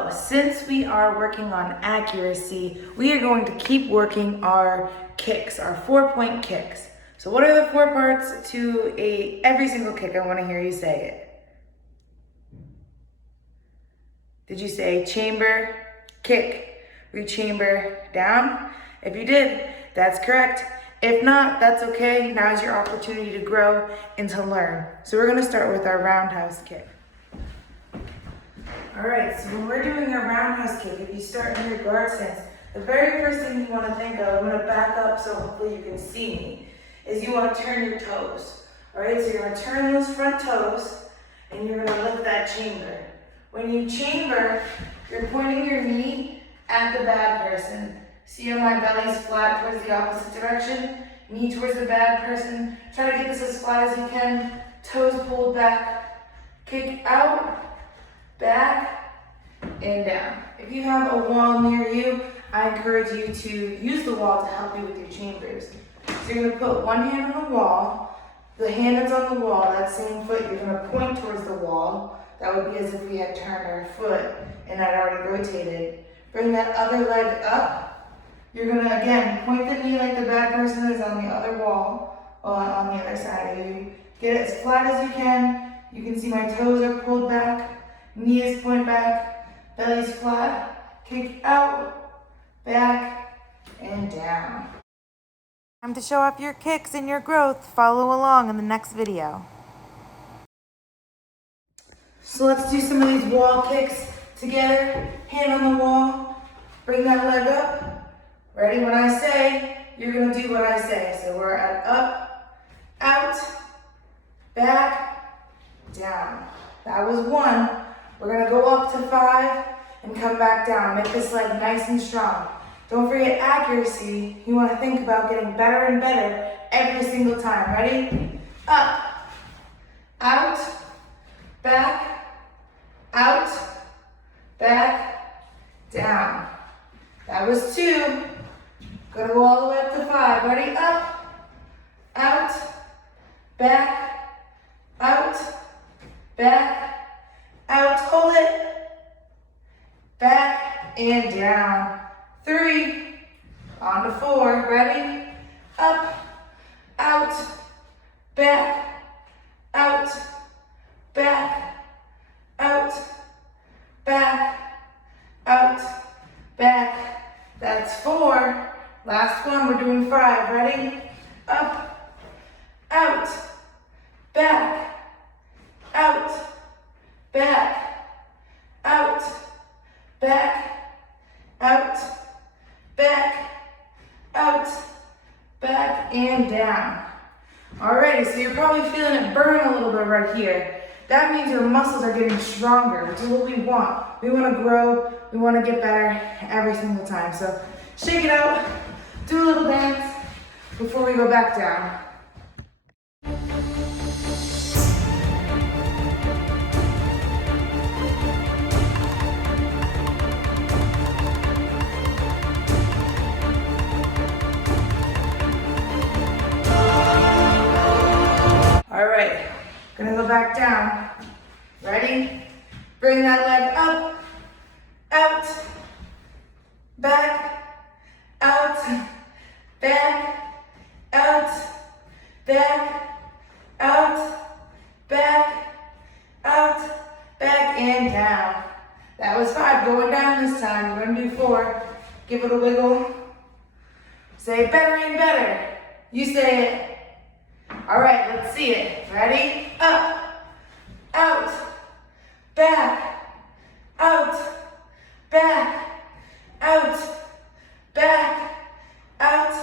So, since we are working on accuracy, we are going to keep working our kicks, our 4-point kicks. So what are the 4 parts to every single kick? I want to hear you say it. Did you say chamber, kick, rechamber, down? If you did, that's correct. If not, that's okay. Now's your opportunity to grow and to learn. So we're going to start with our roundhouse kick. All right, so when we're doing our roundhouse kick, if you start in your guard stance, the very first thing you want to think of, I'm going to back up so hopefully you can see me, is you want to turn your toes. All right, so you're going to turn those front toes and you're going to lift that chamber. When you chamber, you're pointing your knee at the bad person. See how my belly's flat towards the opposite direction? Knee towards the bad person. Try to get this as flat as you can. Toes pulled back. Kick out, back, and down. If you have a wall near you, I encourage you to use the wall to help you with your chambers. So you're going to put one hand on the wall. The hand that's on the wall, that same foot, you're going to point towards the wall. That would be as if we had turned our foot and had already rotated. Bring that other leg up. You're going to, again, point the knee like the bad person is on the other wall, on the other side of you. Get it as flat as you can. You can see my toes are pulled back. Knee is point back. Belly's flat. Kick out, back, and down. Time to show off your kicks and your growth. Follow along in the next video. So let's do some of these wall kicks together. Hand on the wall. Bring that leg up. Ready? When I say, you're going to do what I say. So we're at up, out, back, down. That was 1. We're going to go up to 5 and come back down. Make this leg nice and strong. Don't forget accuracy. You want to think about getting better and better every single time. Ready? Up, out, back, out, back, down. That was 2. Gonna go all the way up to 5. Ready? Up, out, back, out, back, out. Hold it. Back and down. 3. On to 4. Ready? Up, out, back, out, back, out, back, out, back. That's 4. Last one, we're doing 5. Ready? Up, out, back, out, back, out, back, out, back, out, back, and down. Alrighty, so you're probably feeling it burn a little bit right here. That means your muscles are getting stronger, which is what we want. We want to grow, we want to get better every single time. So shake it out, do a little dance before we go back down. All right, gonna go back down. Ready? Bring that leg up, out, back, out, back, out, back, out, back, out, back, and down. That was 5. Going down this time. We're gonna do 4. Give it a wiggle. Say better and better. You say it. All right, let's see it. Ready? Up, out, back, out, back, out, back, out,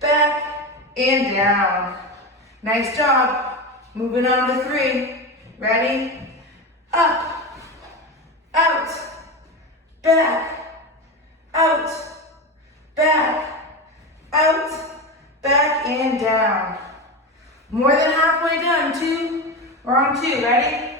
back, and down. Nice job. Moving on to 3. Ready? Up, out, back, out, back, out, back, and down. More than halfway done. 2. We're on 2. Ready?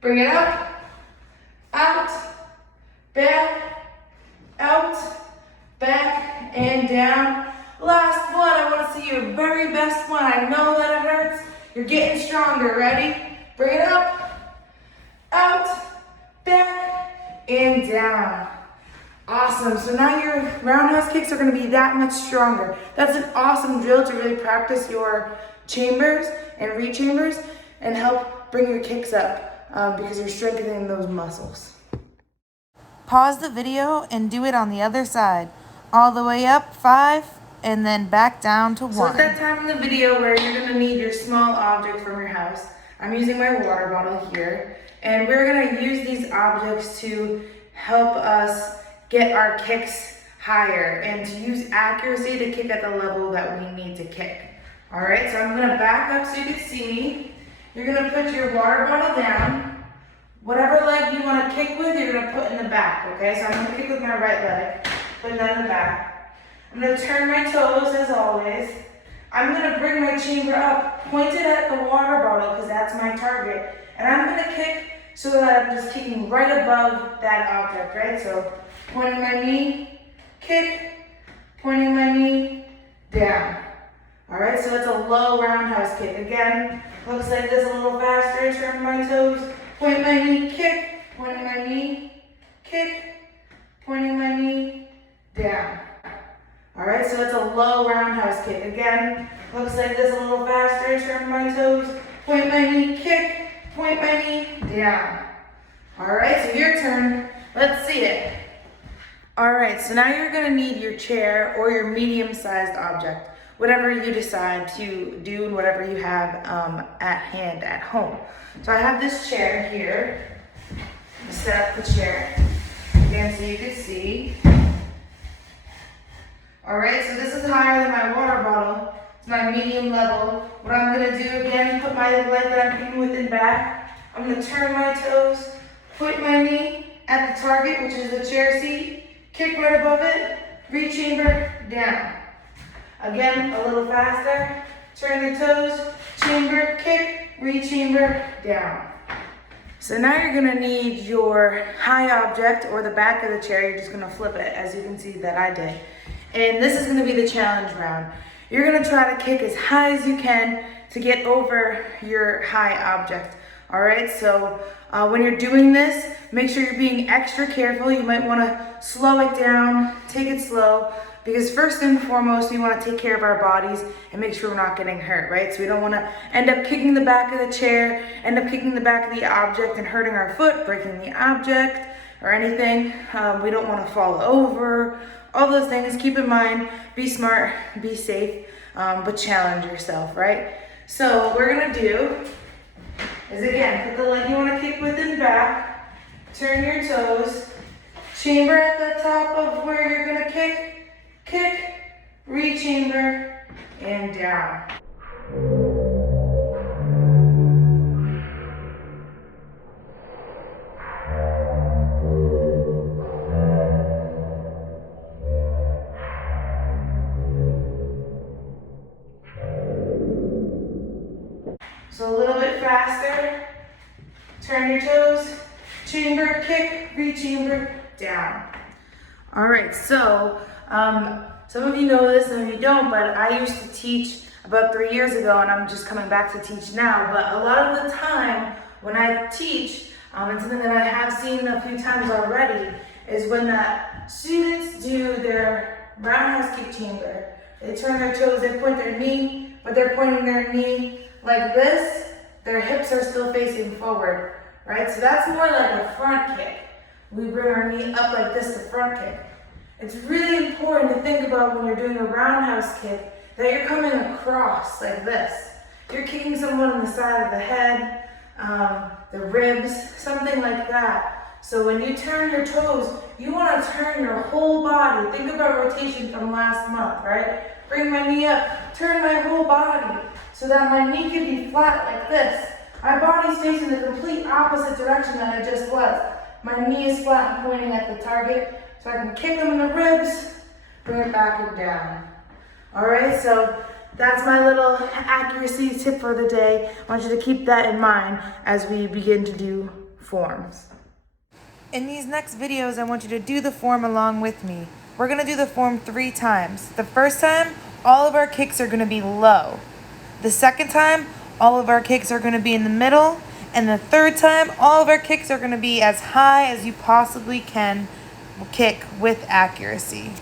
Bring it up, out, back, out, back, and down. Last one. I want to see your very best one. I know that it hurts. You're getting stronger. Ready? Bring it up, out, back, and down. Awesome. So now your roundhouse kicks are going to be that much stronger. That's an awesome drill to really practice your chambers and re-chambers and help bring your kicks up because you're strengthening those muscles. Pause the video and do it on the other side. All the way up, 5, and then back down to 1. So it's that time in the video where you're going to need your small object from your house. I'm using my water bottle here, and we're going to use these objects to help us get our kicks higher and to use accuracy to kick at the level that we need to kick. All right, so I'm going to back up so you can see me. You're going to put your water bottle down. Whatever leg you want to kick with, you're going to put in the back, okay? So I'm going to kick with my right leg, putting that in the back. I'm going to turn my toes as always. I'm going to bring my chamber up, pointed at the water bottle because that's my target. And I'm going to kick so that I'm just kicking right above that object, right? So pointing my knee, kick, pointing my knee, down. All right, so it's a low roundhouse kick. Again, looks like this a little faster. Turn my toes, point my knee, kick, pointing my knee, kick, pointing my knee, down. All right, so it's a low roundhouse kick. Again, looks like this a little faster. Turn my toes, point my knee, kick, point my knee, down. All right, so your turn. Let's see it. All right, so now you're gonna need your chair or your medium-sized object, whatever you decide to do and whatever you have at hand at home. So I have this chair here. Set up the chair again so you can see. All right, so this is higher than my water bottle. It's my medium level. What I'm gonna do again, put my leg that I'm kicking with in back. I'm gonna turn my toes, put my knee at the target, which is the chair seat, kick right above it, re-chamber, down. Again, a little faster. Turn your toes, chamber, kick, re-chamber, down. So now you're gonna need your high object or the back of the chair. You're just gonna flip it, as you can see that I did. And this is gonna be the challenge round. You're gonna try to kick as high as you can to get over your high object. All right, so when you're doing this, make sure you're being extra careful. You might wanna slow it down, take it slow, because first and foremost, we wanna take care of our bodies and make sure we're not getting hurt, right? So we don't wanna end up kicking the back of the chair, end up kicking the back of the object and hurting our foot, breaking the object or anything. We don't wanna fall over, all those things. Keep in mind, be smart, be safe, but challenge yourself, right? So what we're gonna do is again, put the leg you wanna kick with in back, turn your toes, chamber at the top of where you're gonna kick, kick, re-chamber, and down. So a little bit faster, turn your toes, chamber, kick, re-chamber, down. All right, so some of you know this, some of you don't, but I used to teach about 3 years ago, and I'm just coming back to teach now. But a lot of the time when I teach, and something that I have seen a few times already, is when the students do their roundhouse kick chamber, they turn their toes, they point their knee, but they're pointing their knee like this, their hips are still facing forward, right? So that's more like a front kick. We bring our knee up like this, the front kick. It's really important to think about when you're doing a roundhouse kick that you're coming across like this. You're kicking someone on the side of the head, the ribs, something like that. So when you turn your toes, you want to turn your whole body. Think about rotation from last month, right? Bring my knee up, turn my whole body so that my knee can be flat like this. My body's facing the complete opposite direction that I just was. My knee is flat and pointing at the target, so I can kick them in the ribs, bring it back and down. All right, so that's my little accuracy tip for the day. I want you to keep that in mind as we begin to do forms. In these next videos, I want you to do the form along with me. We're gonna do the form 3 times. The first time, all of our kicks are gonna be low. The second time, all of our kicks are gonna be in the middle. And the third time, all of our kicks are going to be as high as you possibly can kick with accuracy.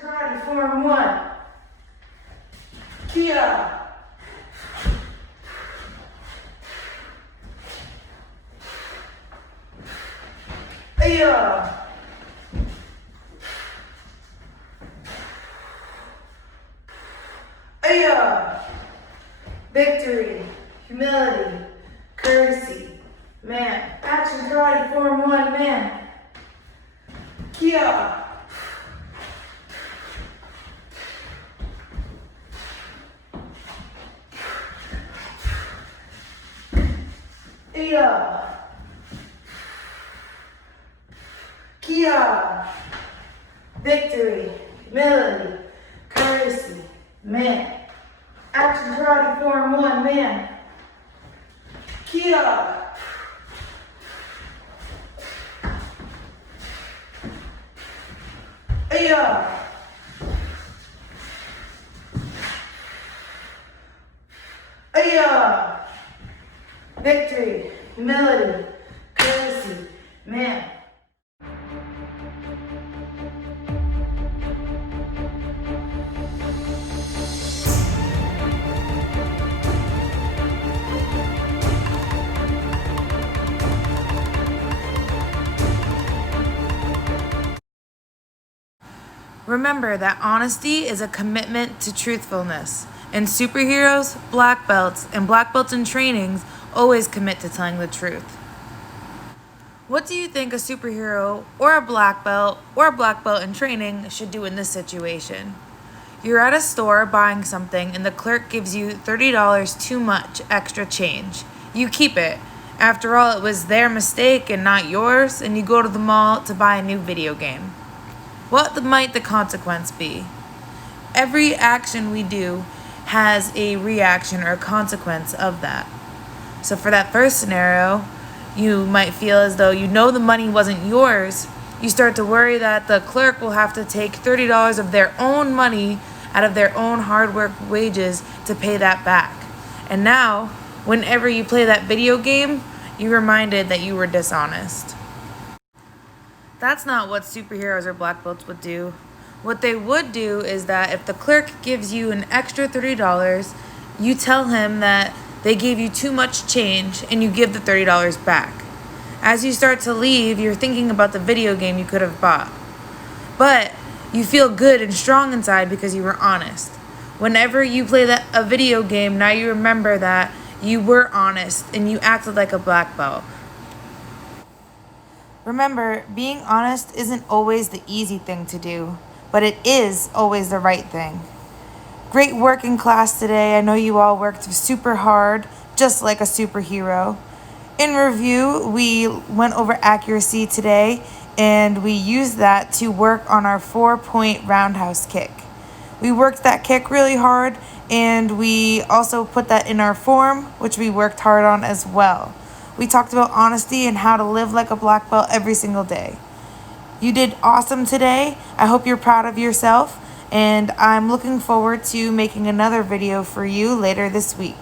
Karate form 1. Kia. Aya. Aya. Victory, humility, courtesy, man. Action karate form 1, man. Kia. Aya. Kia. Victory, humility, courtesy, man. Action karate form 1, man. Kia. Aya. Aya. Victory, humility, courtesy, man. Remember that honesty is a commitment to truthfulness. And superheroes, black belts, and black belts in trainings always commit to telling the truth. What do you think a superhero or a black belt in training should do in this situation? You're at a store buying something and the clerk gives you $30 too much extra change. You keep it. After all, it was their mistake and not yours, and you go to the mall to buy a new video game. What might the consequence be? Every action we do has a reaction or a consequence of that. So for that first scenario, you might feel as though you know the money wasn't yours. You start to worry that the clerk will have to take $30 of their own money out of their own hard work wages to pay that back. And now, whenever you play that video game, you're reminded that you were dishonest. That's not what superheroes or black belts would do. What they would do is that if the clerk gives you an extra $30, you tell him that they gave you too much change and you give the $30 back. As you start to leave, you're thinking about the video game you could have bought. But you feel good and strong inside because you were honest. Whenever you play a video game, now you remember that you were honest and you acted like a black belt. Remember, being honest isn't always the easy thing to do, but it is always the right thing. Great work in class today. I know you all worked super hard, just like a superhero. In review, we went over accuracy today, and we used that to work on our 4-point roundhouse kick. We worked that kick really hard, and we also put that in our form, which we worked hard on as well. We talked about honesty and how to live like a black belt every single day. You did awesome today. I hope you're proud of yourself, and I'm looking forward to making another video for you later this week.